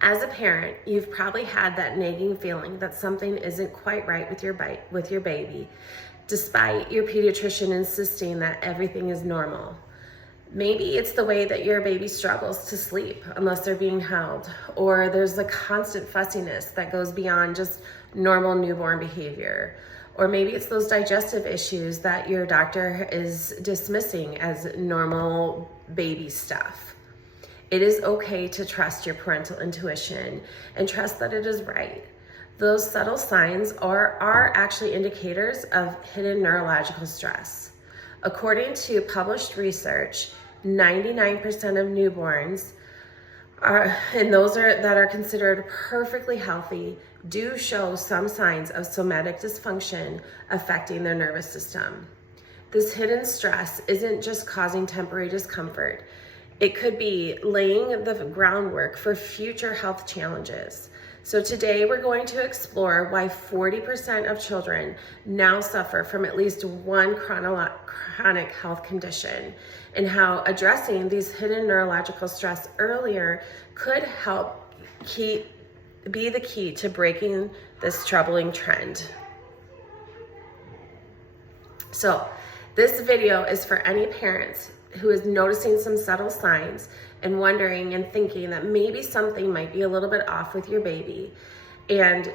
As a parent, you've probably had that nagging feeling that something isn't quite right with your baby, despite your pediatrician insisting that everything is normal. Maybe it's the way that your baby struggles to sleep unless they're being held, or there's the constant fussiness that goes beyond just normal newborn behavior. Or maybe it's those digestive issues that your doctor is dismissing as normal baby stuff. It is okay to trust your parental intuition and trust that it is right. Those subtle signs are actually indicators of hidden neurological stress. According to published research, 99% of newborns that are considered perfectly healthy do show some signs of somatic dysfunction affecting their nervous system. This hidden stress isn't just causing temporary discomfort. It could be laying the groundwork for future health challenges. So today we're going to explore why 40% of children now suffer from at least one chronic health condition, and how addressing these hidden neurological stress earlier could help be the key to breaking this troubling trend. So this video is for any parents who is noticing some subtle signs and wondering and thinking that maybe something might be a little bit off with your baby, and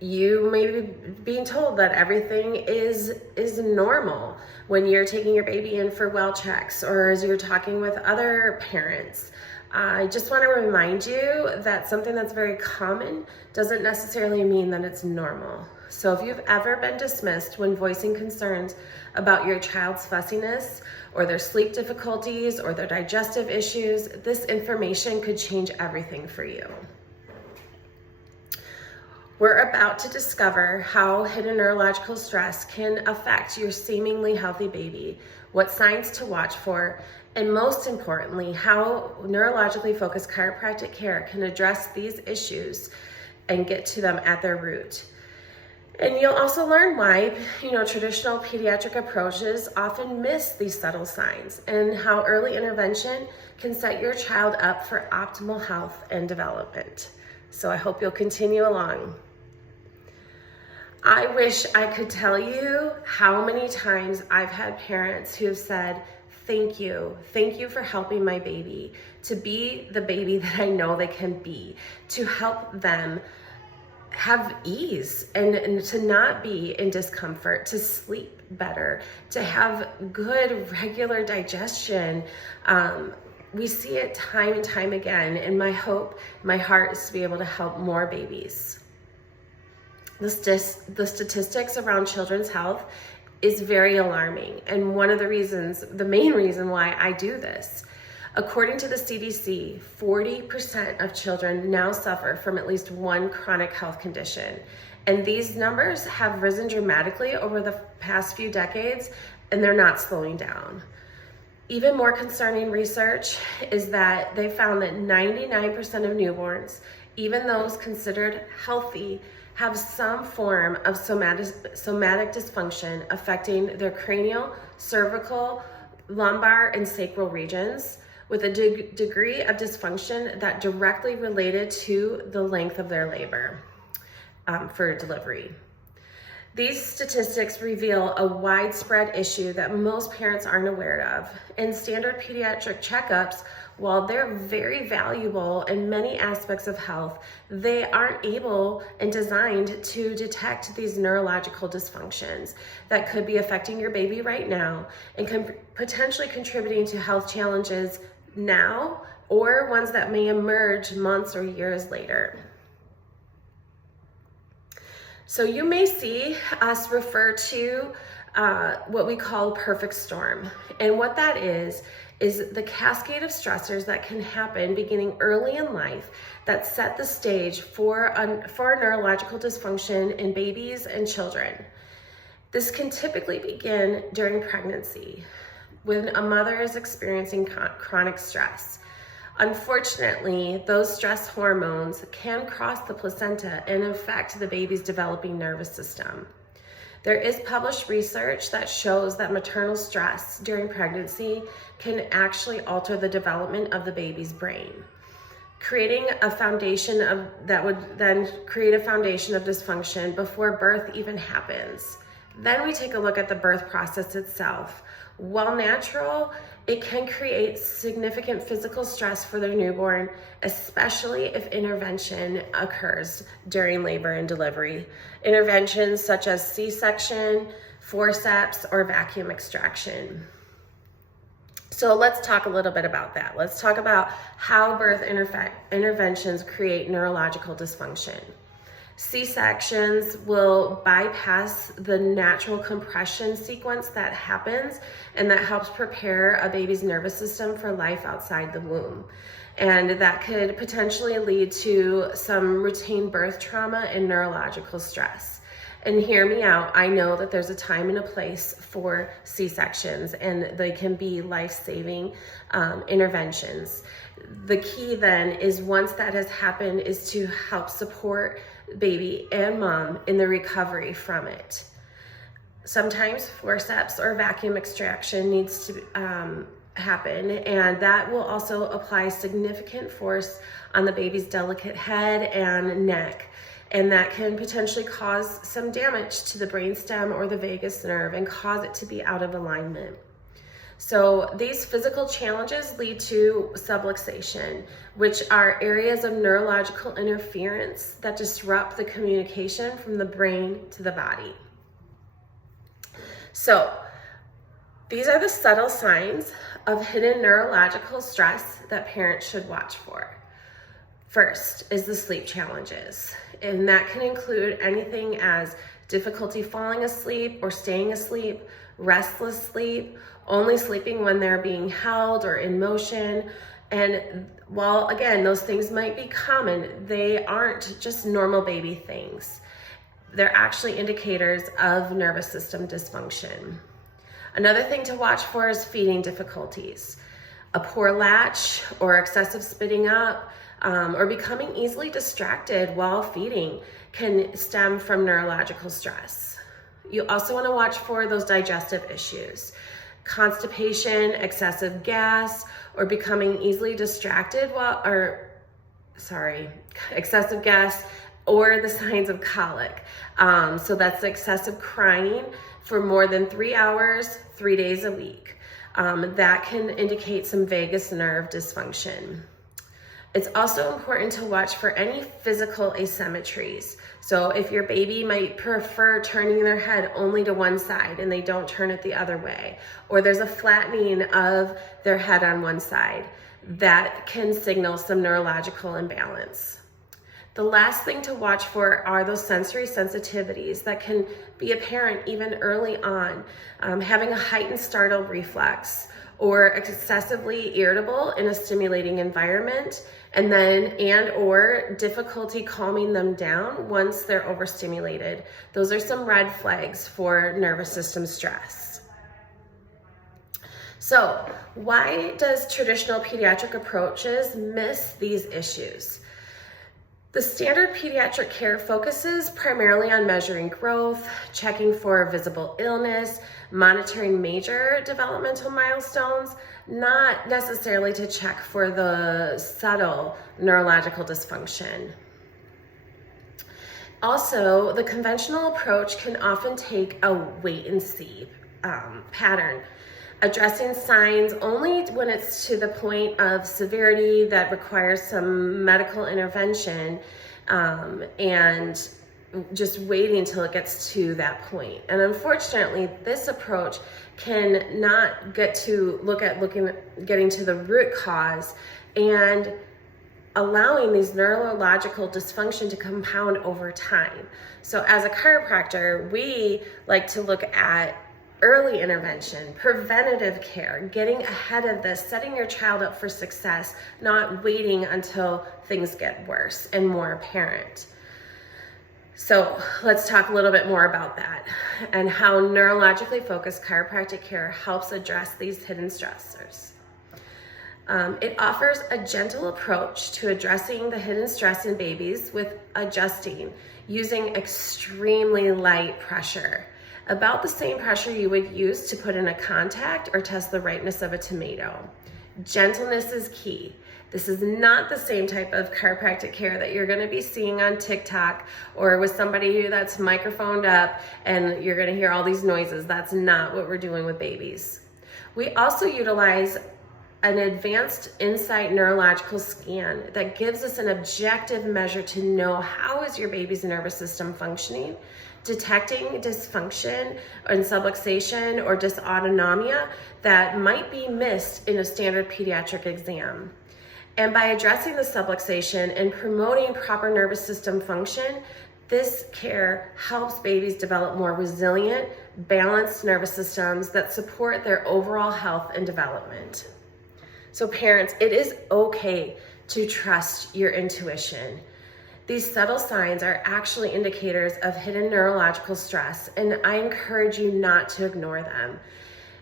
you may be being told that everything is normal when you're taking your baby in for well checks or as you're talking with other parents. I just want to remind you that something that's very common doesn't necessarily mean that it's normal. So if you've ever been dismissed when voicing concerns about your child's fussiness or their sleep difficulties or their digestive issues, this information could change everything for you. We're about to discover how hidden neurological stress can affect your seemingly healthy baby, what signs to watch for, and most importantly, how neurologically focused chiropractic care can address these issues and get to them at their root. And you'll also learn why, traditional pediatric approaches often miss these subtle signs, and how early intervention can set your child up for optimal health and development. So I hope you'll continue along. I wish I could tell you how many times I've had parents who have said, thank you for helping my baby to be the baby that I know they can be, to help them have ease and to not be in discomfort, to sleep better, to have good regular digestion. We see it time and time again, and my hope, my heart is to be able to help more babies. The statistics around children's health is very alarming, and the main reason why I do this. According to the CDC, 40% of children now suffer from at least one chronic health condition. And these numbers have risen dramatically over the past few decades, and they're not slowing down. Even more concerning research is that they found that 99% of newborns, even those considered healthy, have some form of somatic dysfunction affecting their cranial, cervical, lumbar, and sacral regions, with a degree of dysfunction that directly related to the length of their labor for delivery. These statistics reveal a widespread issue that most parents aren't aware of, and standard pediatric checkups, while they're very valuable in many aspects of health, they aren't able and designed to detect these neurological dysfunctions that could be affecting your baby right now and potentially contributing to health challenges now or ones that may emerge months or years later. So you may see us refer to what we call a perfect storm. And what that is the cascade of stressors that can happen beginning early in life that set the stage for neurological dysfunction in babies and children. This can typically begin during pregnancy when a mother is experiencing chronic stress. Unfortunately, those stress hormones can cross the placenta and affect the baby's developing nervous system. There is published research that shows that maternal stress during pregnancy can actually alter the development of the baby's brain. creating a foundation of that would then create a foundation of dysfunction before birth even happens. Then we take a look at the birth process itself. While natural, it can create significant physical stress for the newborn, especially if intervention occurs during labor and delivery. Interventions such as C-section, forceps, or vacuum extraction. So let's talk a little bit about that. Let's talk about how birth interventions create neurological dysfunction. C-sections will bypass the natural compression sequence that happens and that helps prepare a baby's nervous system for life outside the womb. And that could potentially lead to some routine birth trauma and neurological stress. And hear me out, I know that there's a time and a place for C-sections and they can be life-saving interventions. The key then is once that has happened is to help support baby and mom in the recovery from it. Sometimes forceps or vacuum extraction needs to happen, and that will also apply significant force on the baby's delicate head and neck, and that can potentially cause some damage to the brainstem or the vagus nerve and cause it to be out of alignment. So these physical challenges lead to subluxation, which are areas of neurological interference that disrupt the communication from the brain to the body. So these are the subtle signs of hidden neurological stress that parents should watch for. First is the sleep challenges, and that can include anything as difficulty falling asleep or staying asleep, restless sleep, only sleeping when they're being held or in motion. And while again, those things might be common, they aren't just normal baby things. They're actually indicators of nervous system dysfunction. Another thing to watch for is feeding difficulties. A poor latch or excessive spitting up or becoming easily distracted while feeding can stem from neurological stress. You also want to watch for those digestive issues. Constipation, excessive gas, or becoming easily distracted excessive gas, or the signs of colic. So that's excessive crying for more than 3 hours, 3 days a week. That can indicate some vagus nerve dysfunction. It's also important to watch for any physical asymmetries. So if your baby might prefer turning their head only to one side and they don't turn it the other way, or there's a flattening of their head on one side, that can signal some neurological imbalance. The last thing to watch for are those sensory sensitivities that can be apparent even early on, having a heightened startle reflex, or excessively irritable in a stimulating environment, or difficulty calming them down once they're overstimulated. Those are some red flags for nervous system stress. So, why does traditional pediatric approaches miss these issues? The standard pediatric care focuses primarily on measuring growth, checking for visible illness, monitoring major developmental milestones, not necessarily to check for the subtle neurological dysfunction. Also, the conventional approach can often take a wait and see pattern, addressing signs only when it's to the point of severity that requires some medical intervention, and just waiting until it gets to that point. And unfortunately, this approach can not get to getting to the root cause and allowing these neurological dysfunction to compound over time. So as a chiropractor, we like to look at early intervention, preventative care, getting ahead of this, setting your child up for success, not waiting until things get worse and more apparent. So let's talk a little bit more about that and how neurologically focused chiropractic care helps address these hidden stressors. It offers a gentle approach to addressing the hidden stress in babies with adjusting using extremely light pressure, about the same pressure you would use to put in a contact or test the ripeness of a tomato. Gentleness is key. This is not the same type of chiropractic care that you're gonna be seeing on TikTok or with somebody that's microphoned up and you're gonna hear all these noises. That's not what we're doing with babies. We also utilize an advanced insight neurological scan that gives us an objective measure to know how is your baby's nervous system functioning, detecting dysfunction and subluxation or dysautonomia that might be missed in a standard pediatric exam. And by addressing the subluxation and promoting proper nervous system function, this care helps babies develop more resilient, balanced nervous systems that support their overall health and development. So parents, it is okay to trust your intuition. These subtle signs are actually indicators of hidden neurological stress, and I encourage you not to ignore them.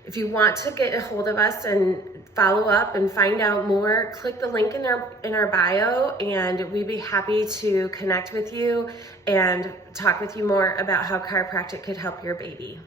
If you want to get a hold of us and follow up and find out more, click the link in our bio, and we'd be happy to connect with you and talk with you more about how chiropractic could help your baby.